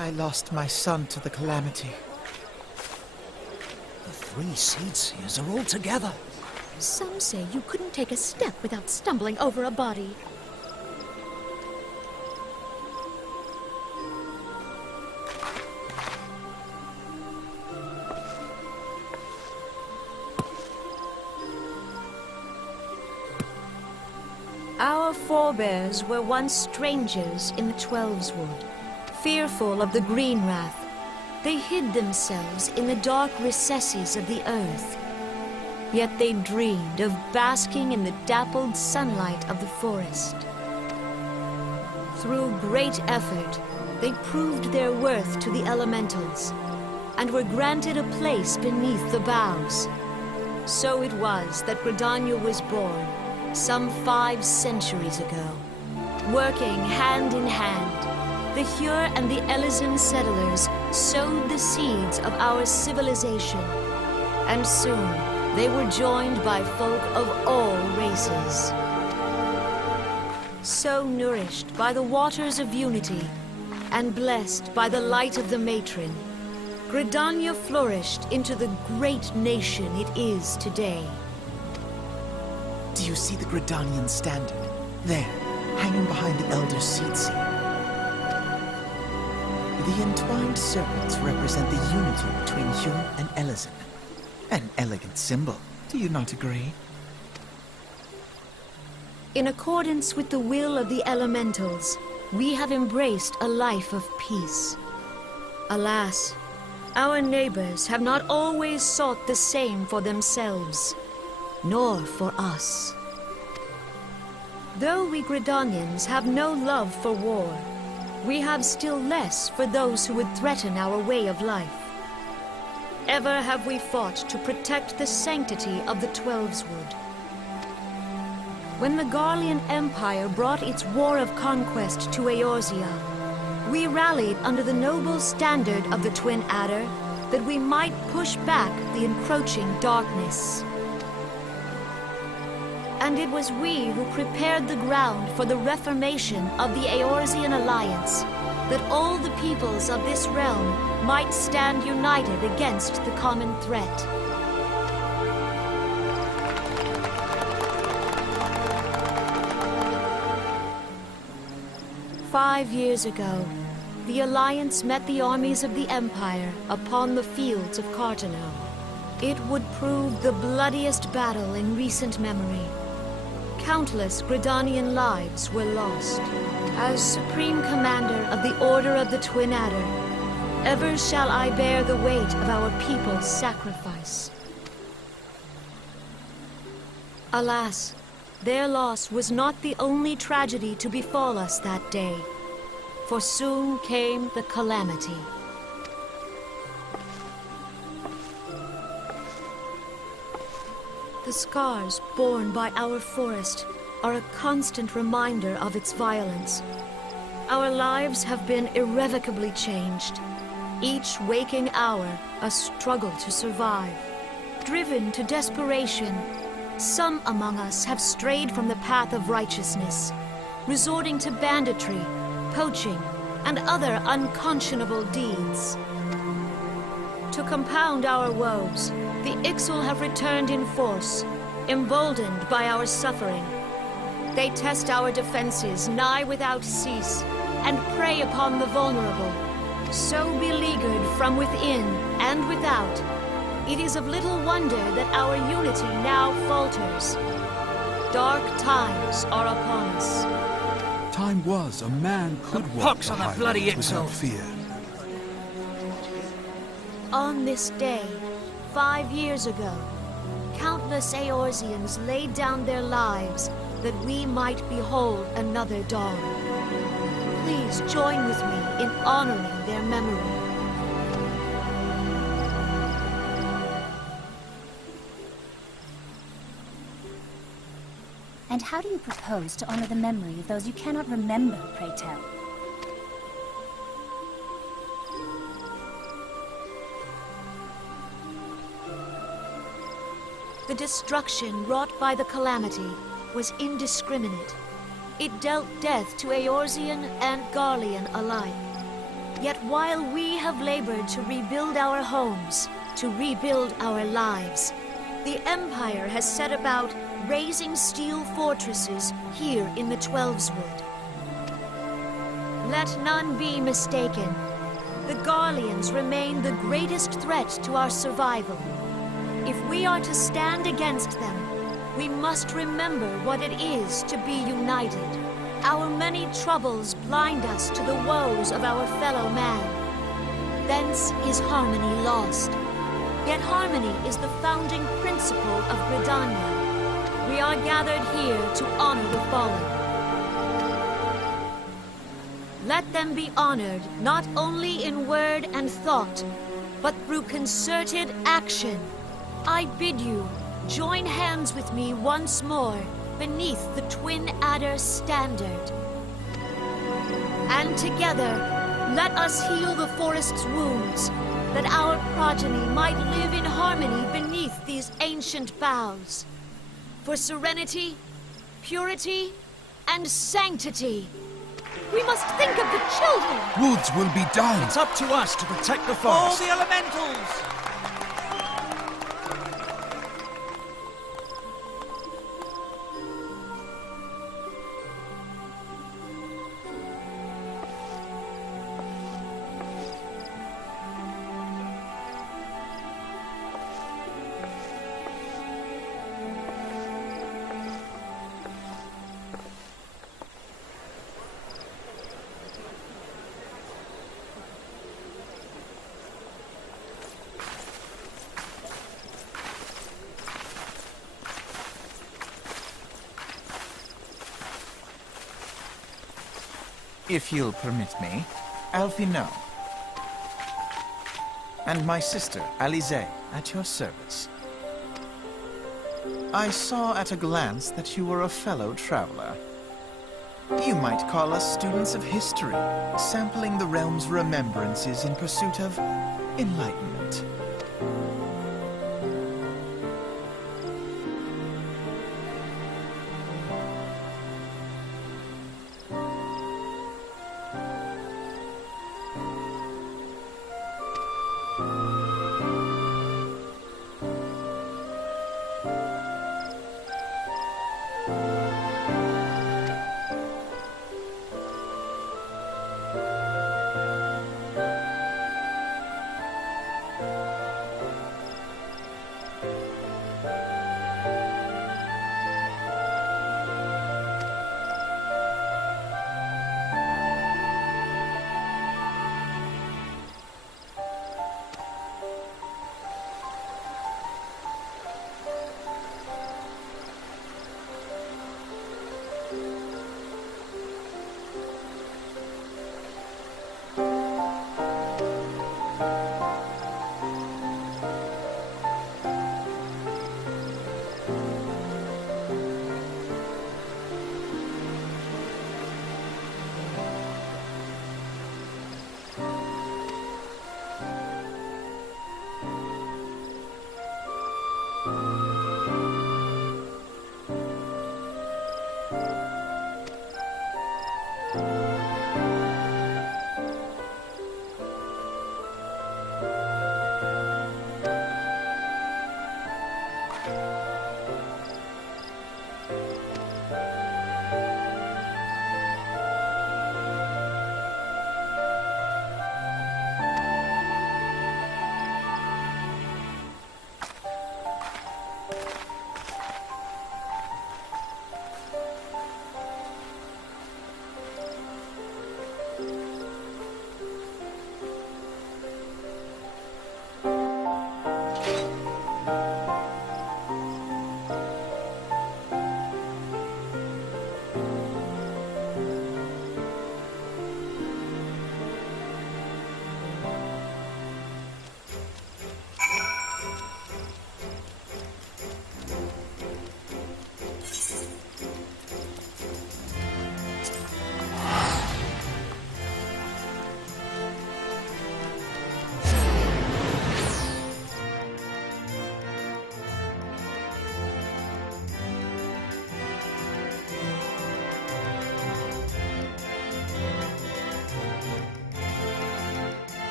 I lost my son to the calamity. The 3 Seed Seers are all together. Some say you couldn't take a step without stumbling over a body. Our forebears were once strangers in the Twelveswood, fearful of the Green Wrath. They hid themselves in the dark recesses of the earth. Yet they dreamed of basking in the dappled sunlight of the forest. Through great effort, they proved their worth to the elementals, and were granted a place beneath the boughs. So it was that Gridania was born, some 5 centuries ago. Working hand in hand, the Hyur and the Elysian settlers sowed the seeds of our civilization, and soon they were joined by folk of all races. So nourished by the waters of unity, and blessed by the light of the matron, Gridania flourished into the great nation it is today. Do you see the Gridanian standard? There, hanging behind the Elder Seed Seer. The entwined serpents represent the unity between Hyur and Elysian. An elegant symbol, do you not agree? In accordance with the will of the elementals, we have embraced a life of peace. Alas, our neighbors have not always sought the same for themselves, nor for us. Though we Gridanians have no love for war, we have still less for those who would threaten our way of life. Ever have we fought to protect the sanctity of the Twelveswood. When the Garlean Empire brought its war of conquest to Eorzea, we rallied under the noble standard of the Twin Adder that we might push back the encroaching darkness. And it was we who prepared the ground for the reformation of the Eorzean Alliance, that all the peoples of this realm might stand united against the common threat. "5 years ago, the Alliance met the armies of the Empire upon the fields of Carteneau. It would prove the bloodiest battle in recent memory. Countless Gridanian lives were lost. As Supreme Commander of the Order of the Twin Adder, ever shall I bear the weight of our people's sacrifice. Alas, their loss was not the only tragedy to befall us that day, for soon came the calamity. The scars borne by our forest are a constant reminder of its violence. Our lives have been irrevocably changed. Each waking hour, a struggle to survive. Driven to desperation, some among us have strayed from the path of righteousness, resorting to banditry, poaching, and other unconscionable deeds. To compound our woes, the Ixal have returned in force, emboldened by our suffering. They test our defenses nigh without cease, and prey upon the vulnerable. So beleaguered from within and without, it is of little wonder that our unity now falters. Dark times are upon us. Time was a man could walk Pox the on that high bloody roads without Ixal. fear. On this day, 5 years ago, countless Eorzeans laid down their lives that we might behold another dawn. Please join with me in honoring their memory. And how do you propose to honor the memory of those you cannot remember, pray tell? The destruction wrought by the calamity was indiscriminate. It dealt death to Eorzean and Garlean alike. Yet while we have labored to rebuild our homes, to rebuild our lives, the Empire has set about raising steel fortresses here in the Twelveswood. Let none be mistaken. The Garleans remain the greatest threat to our survival. If we are to stand against them, we must remember what it is to be united. Our many troubles blind us to the woes of our fellow man. Thence is harmony lost. Yet harmony is the founding principle of Gridania. We are gathered here to honor the fallen. Let them be honored not only in word and thought, but through concerted action. I bid you, join hands with me once more beneath the Twin Adder's standard. And together, let us heal the forest's wounds, that our progeny might live in harmony beneath these ancient boughs. For serenity, purity, and sanctity, we must think of the children! Woods will be down. It's up to us to protect the All forest. the elementals! If you'll permit me, Alfino. And my sister, Alize, at your service. I saw at a glance that you were a fellow traveler. You might call us students of history, sampling the realm's remembrances in pursuit of enlightenment.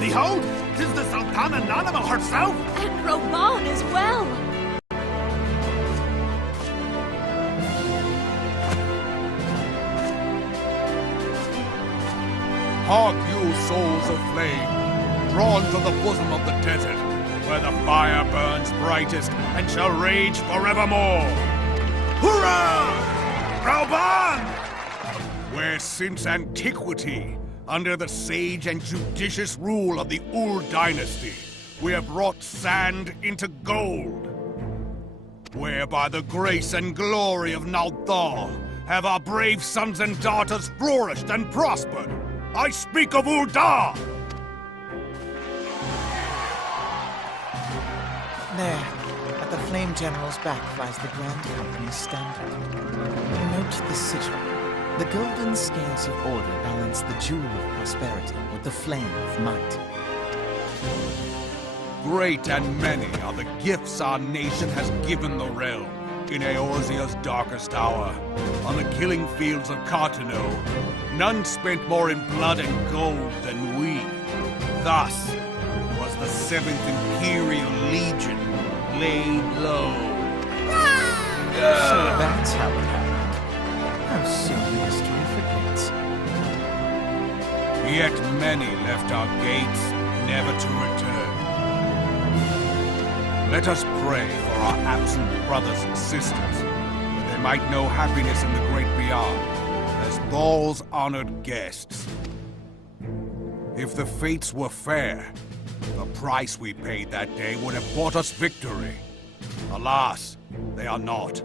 Behold, 'tis the Sultana Nanama herself! And Reborn as well! Hark you, souls of flame, drawn to the bosom of the desert, where the fire burns brightest and shall rage forevermore. Hurrah! Reborn! Where since antiquity, under the sage and judicious rule of the Ur dynasty, we have wrought sand into gold. Where by the grace and glory of Nalthal have our brave sons and daughters flourished and prospered. I speak of Ul'dah! There, at the Flame General's back lies the Grand Company's standard. Note the sigil. The golden scales of order balance the jewel of prosperity with the flame of might. Great and many are the gifts our nation has given the realm. In Eorzea's darkest hour, on the killing fields of Cartano, none spent more in blood and gold than we. Thus was the 7th Imperial Legion laid low. So that's how it happened. How soon history forgets. Yet many left our gates, never to return. Let us pray for our absent brothers and sisters, that they might know happiness in the great beyond, as Thal's honored guests. If the fates were fair, the price we paid that day would have bought us victory. Alas, they are not.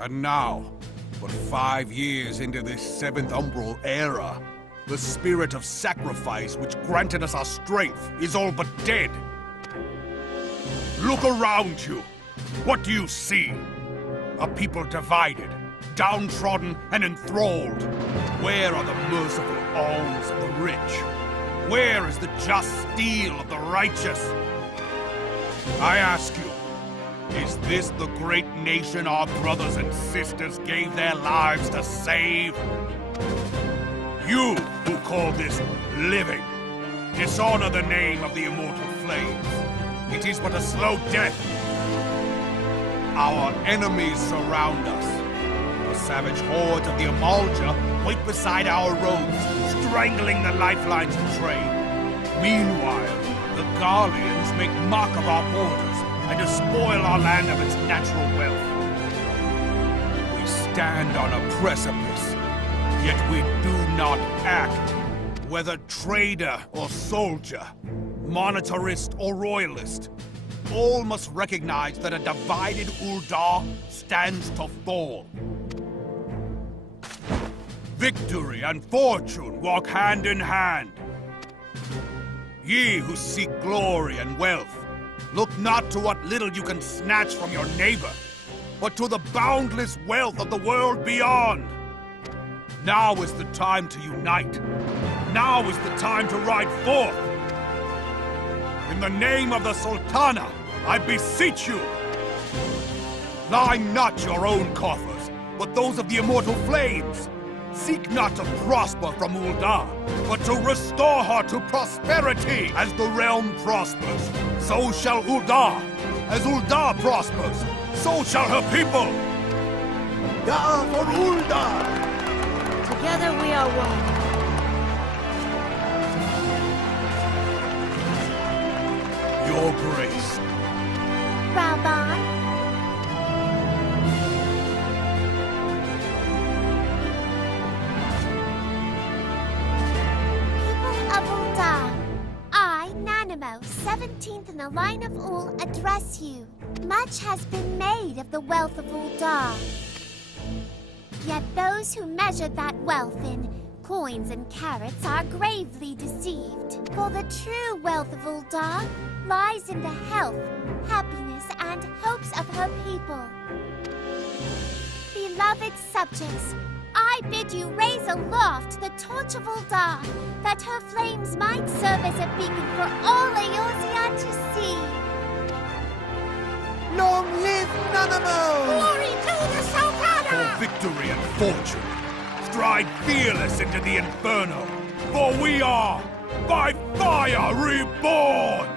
And now, but 5 years into this 7th Umbral era, the spirit of sacrifice which granted us our strength is all but dead. Look around you. What do you see? A people divided, downtrodden and enthralled. Where are the merciful alms of the rich? Where is the just steel of the righteous? I ask you, is this the great nation our brothers and sisters gave their lives to save? You who call this living, dishonor the name of the immortal flames. It is but a slow death. Our enemies surround us. The savage hordes of the Amalja wait beside our roads, strangling the lifelines of trade. Meanwhile, the Garleans make mock of our borders and to spoil our land of its natural wealth. We stand on a precipice, yet we do not act. Whether trader or soldier, monetarist or royalist, all must recognize that a divided Ul'dah stands to fall. Victory and fortune walk hand in hand. Ye who seek glory and wealth, look not to what little you can snatch from your neighbor, but to the boundless wealth of the world beyond. Now is the time to unite. Now is the time to ride forth. In the name of the Sultana, I beseech you, line not your own coffers, but those of the immortal flames. Seek not to prosper from Ul'dah, but to restore her to prosperity. As the realm prospers, so shall Ul'dah. As Ul'dah prospers, so shall her people. Da for Ul'dah! Together we are one. Your grace. Rabbi? Of Ul'dah, I, Nanimo, 17th in the line of Ul, address you. Much has been made of the wealth of Ul'dah. Yet those who measure that wealth in coins and carats are gravely deceived. For the true wealth of Ul'dah lies in the health, happiness, and hopes of her people. Beloved subjects, I bid you raise aloft the torch of Ul'dah, that her flames might serve as a beacon for all Eorzea to see. Long live Nanamo! Glory to the Sultana! For victory and fortune, stride fearless into the inferno, for we are, by fire, reborn!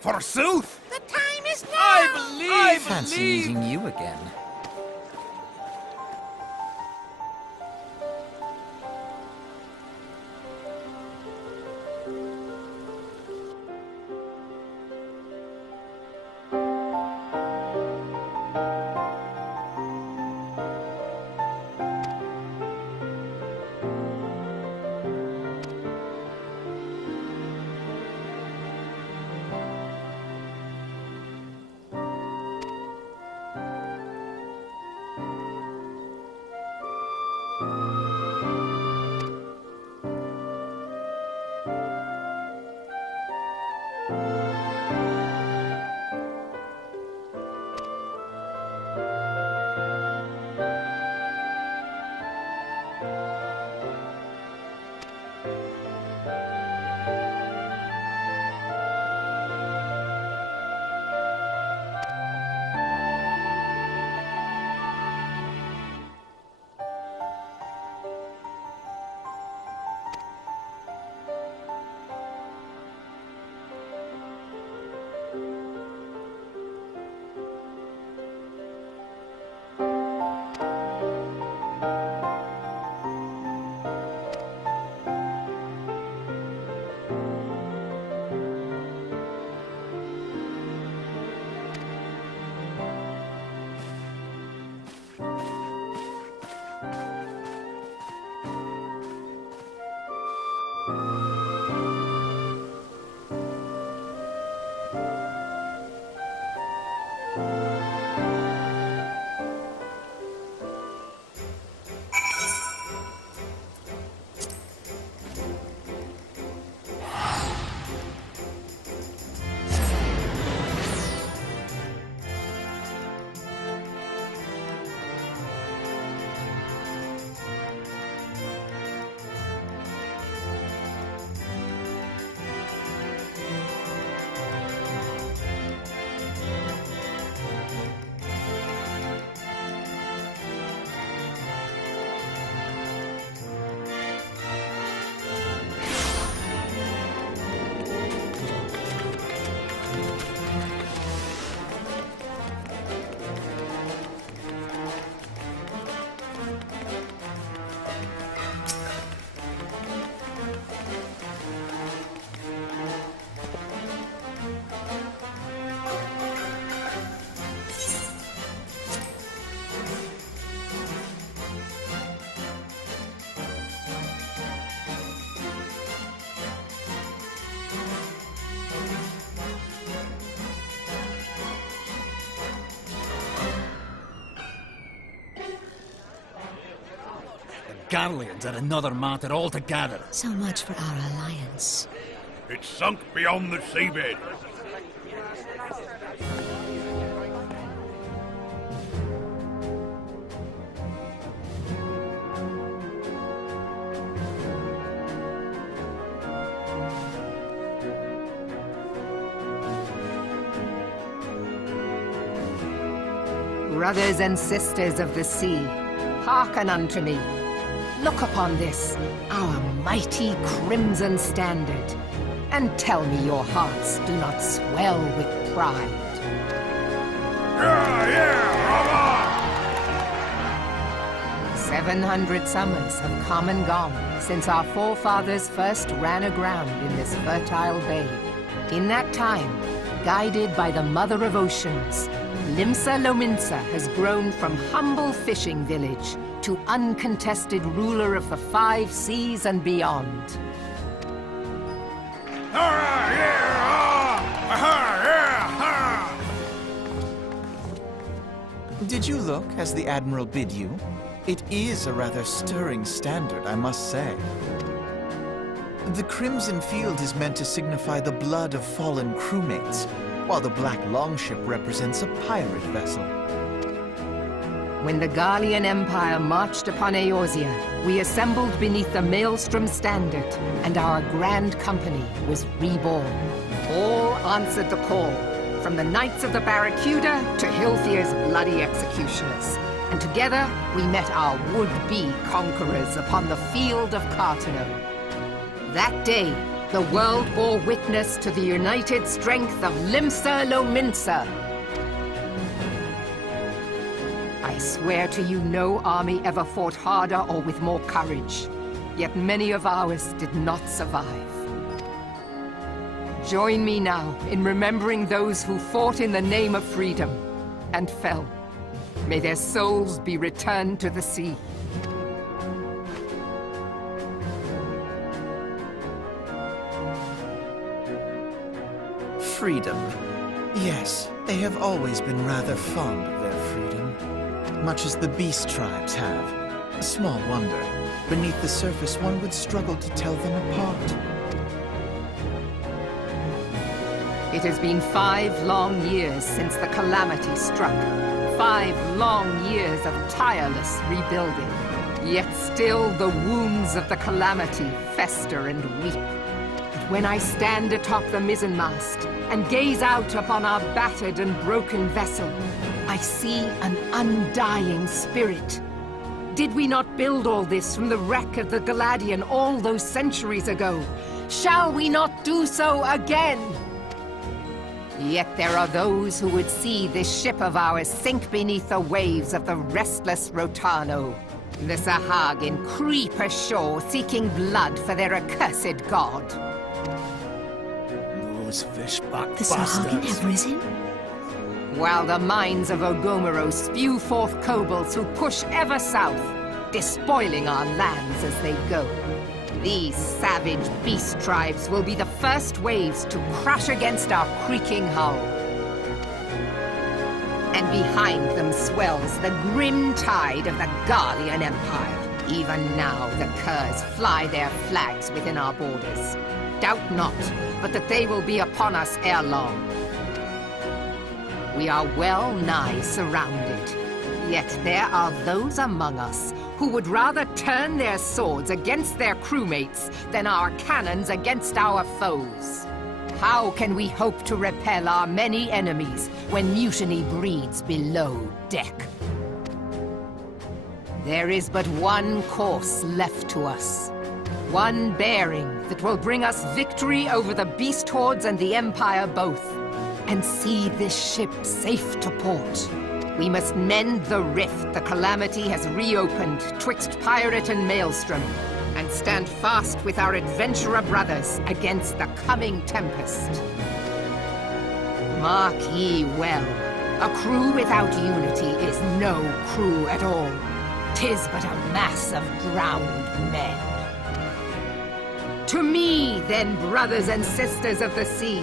Forsooth! The time is now! I Fancy meeting you again. Garleans are another matter altogether. So much for our alliance. It's sunk beyond the seabed. Brothers and sisters of the sea, hearken unto me. Look upon this, our mighty crimson standard, and tell me your hearts do not swell with pride. Yeah, 700 summers have come and gone since our forefathers first ran aground in this fertile bay. In that time, guided by the Mother of Oceans, Limsa Lominsa has grown from humble fishing village to uncontested ruler of the 5 seas and beyond. Did you look as the Admiral bid you? It is a rather stirring standard, I must say. The crimson field is meant to signify the blood of fallen crewmates, while the black longship represents a pirate vessel. When the Garlean Empire marched upon Eorzea, we assembled beneath the Maelstrom standard, and our grand company was reborn. All answered the call, from the Knights of the Barracuda to Hilfir's bloody executioners. And together, we met our would-be conquerors upon the field of Carteneau. That day, the world bore witness to the united strength of Limsa Lominsa. I swear to you, no army ever fought harder or with more courage. Yet many of ours did not survive. Join me now in remembering those who fought in the name of freedom and fell. May their souls be returned to the sea. Freedom. Yes, they have always been rather fond of their freedom. Much as the beast tribes have. Small wonder. Beneath the surface, one would struggle to tell them apart. It has been 5 long years since the calamity struck. 5 long years of tireless rebuilding. Yet still the wounds of the calamity fester and weep. But when I stand atop the mizzenmast and gaze out upon our battered and broken vessel, I see an undying spirit. Did we not build all this from the wreck of the Galadian all those centuries ago? Shall we not do so again? Yet there are those who would see this ship of ours sink beneath the waves of the restless Rotano. The Sahagin creep ashore seeking blood for their accursed god. Those fishback The Sahagin have risen? While the mines of Ogomoro spew forth kobolds who push ever south, despoiling our lands as they go. These savage beast tribes will be the first waves to crash against our creaking hull. And behind them swells the grim tide of the Garlean Empire. Even now, the Curs fly their flags within our borders. Doubt not, but that they will be upon us ere long. We are well nigh surrounded. Yet there are those among us who would rather turn their swords against their crewmates than our cannons against our foes. How can we hope to repel our many enemies when mutiny breeds below deck? There is but one course left to us. One bearing that will bring us victory over the beast hordes and the Empire both, and see this ship safe to port. We must mend the rift the calamity has reopened twixt pirate and maelstrom, and stand fast with our adventurer brothers against the coming tempest. Mark ye well, a crew without unity is no crew at all. 'Tis but a mass of drowned men. To me, then, brothers and sisters of the sea,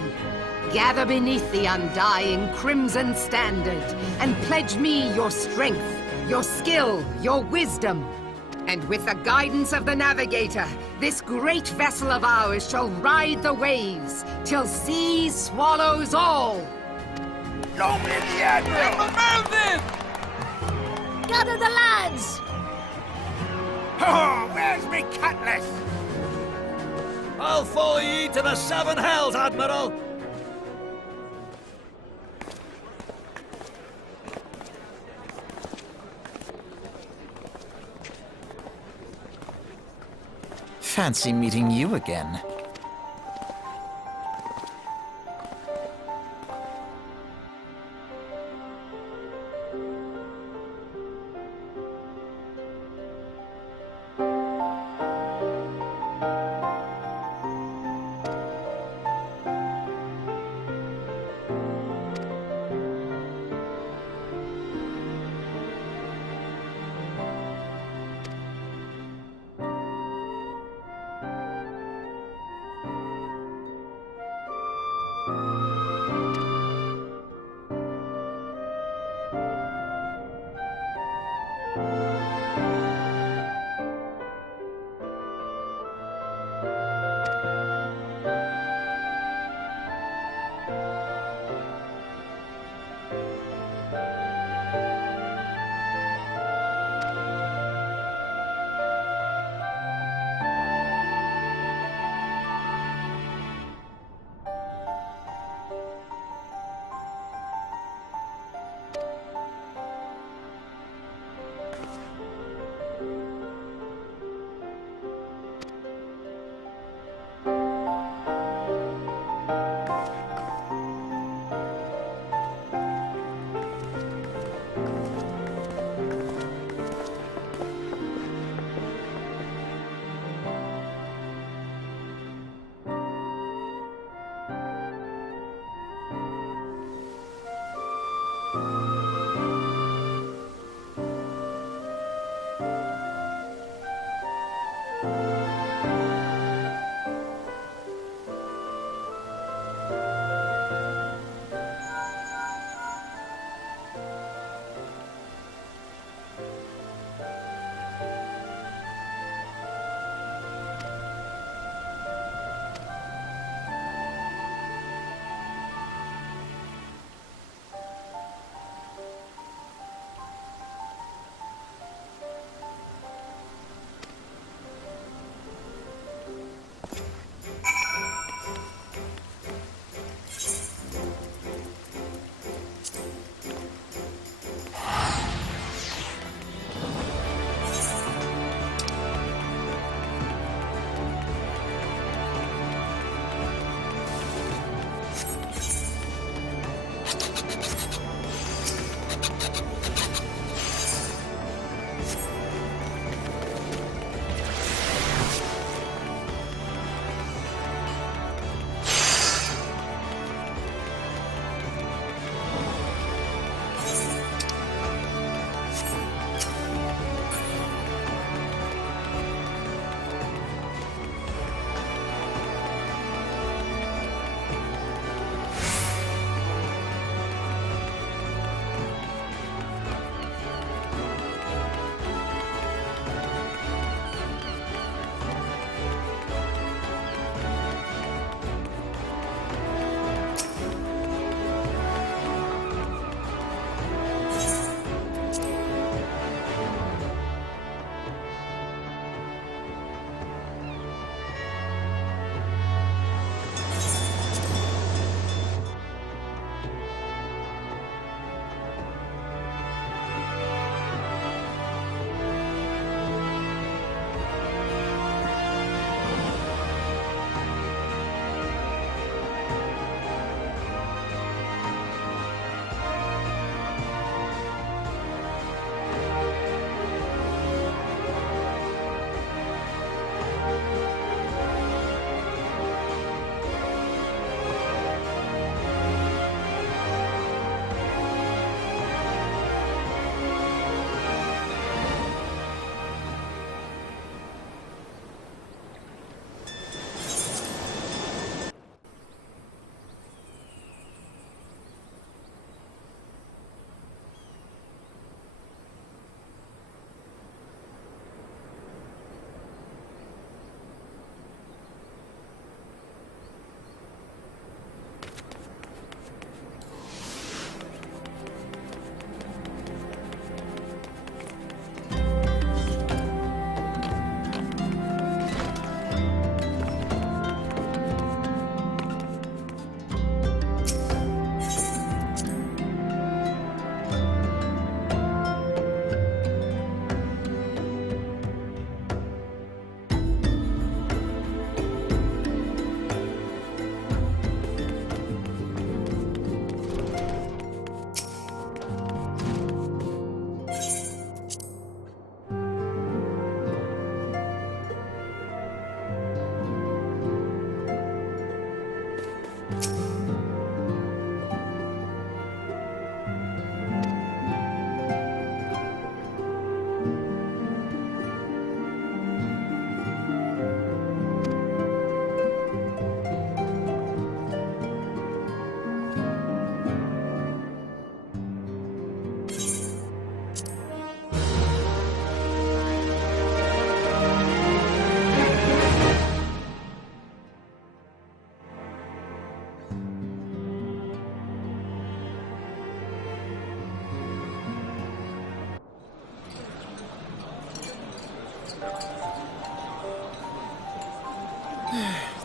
gather beneath the undying crimson standard, and pledge me your strength, your skill, your wisdom. And with the guidance of the navigator, this great vessel of ours shall ride the waves till sea swallows all. Long live the Admiral! Gather the lads! Oh, where's me cutlass? I'll follow ye to the seven hells, Admiral! Fancy meeting you again.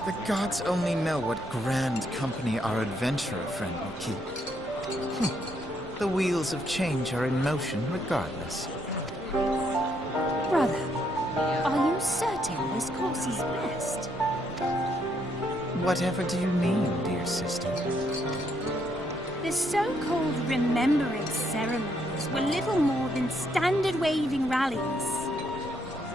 The gods only know what grand company our adventurer friend will keep. The wheels of change are in motion regardless. Brother, are you certain this course is best? Whatever do you mean, dear sister? The so-called remembrance ceremonies were little more than standard waving rallies.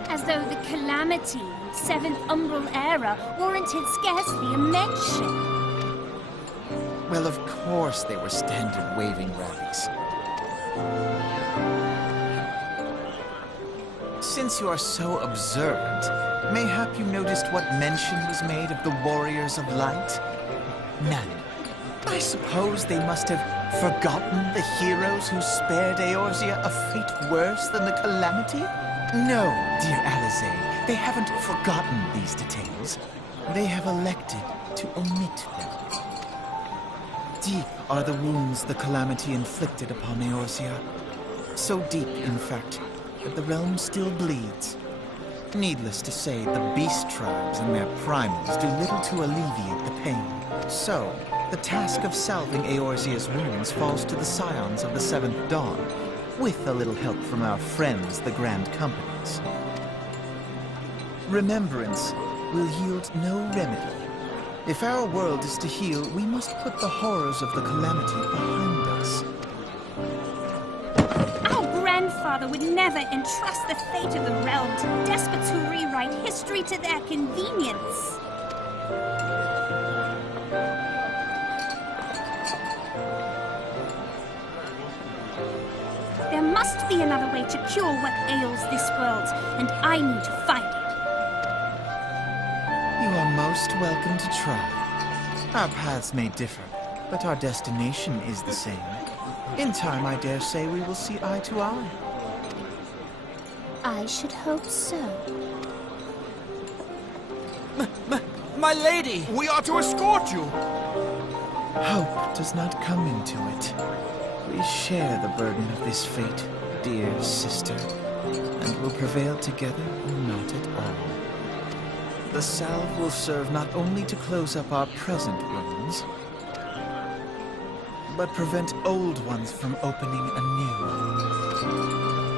As though the calamity and Seventh Umbral era warranted scarcely a mention. Well, of course they were standard waving rallies. Since you are so observant, mayhap you noticed what mention was made of the Warriors of Light? None. I suppose they must have forgotten the heroes who spared Eorzea a fate worse than the calamity? No, dear Alizé, they haven't forgotten these details. They have elected to omit them. Deep are the wounds the calamity inflicted upon Eorzea. So deep, in fact, that the realm still bleeds. Needless to say, the beast tribes and their primals do little to alleviate the pain. So, the task of salving Eorzea's wounds falls to the scions of the Seventh Dawn, with a little help from our friends, the Grand Companies. Remembrance will yield no remedy. If our world is to heal, we must put the horrors of the calamity behind us. Our grandfather would never entrust the fate of the realm to despots who rewrite history to their convenience. There must be another way to cure what ails this world, and I need to find it. You are most welcome to try. Our paths may differ, but our destination is the same. In time, I dare say we will see eye to eye. I should hope so. My lady! We are to escort you! Hope does not come into it. We share the burden of this fate, dear sister, and will prevail together or not at all. The salve will serve not only to close up our present wounds, but prevent old ones from opening anew.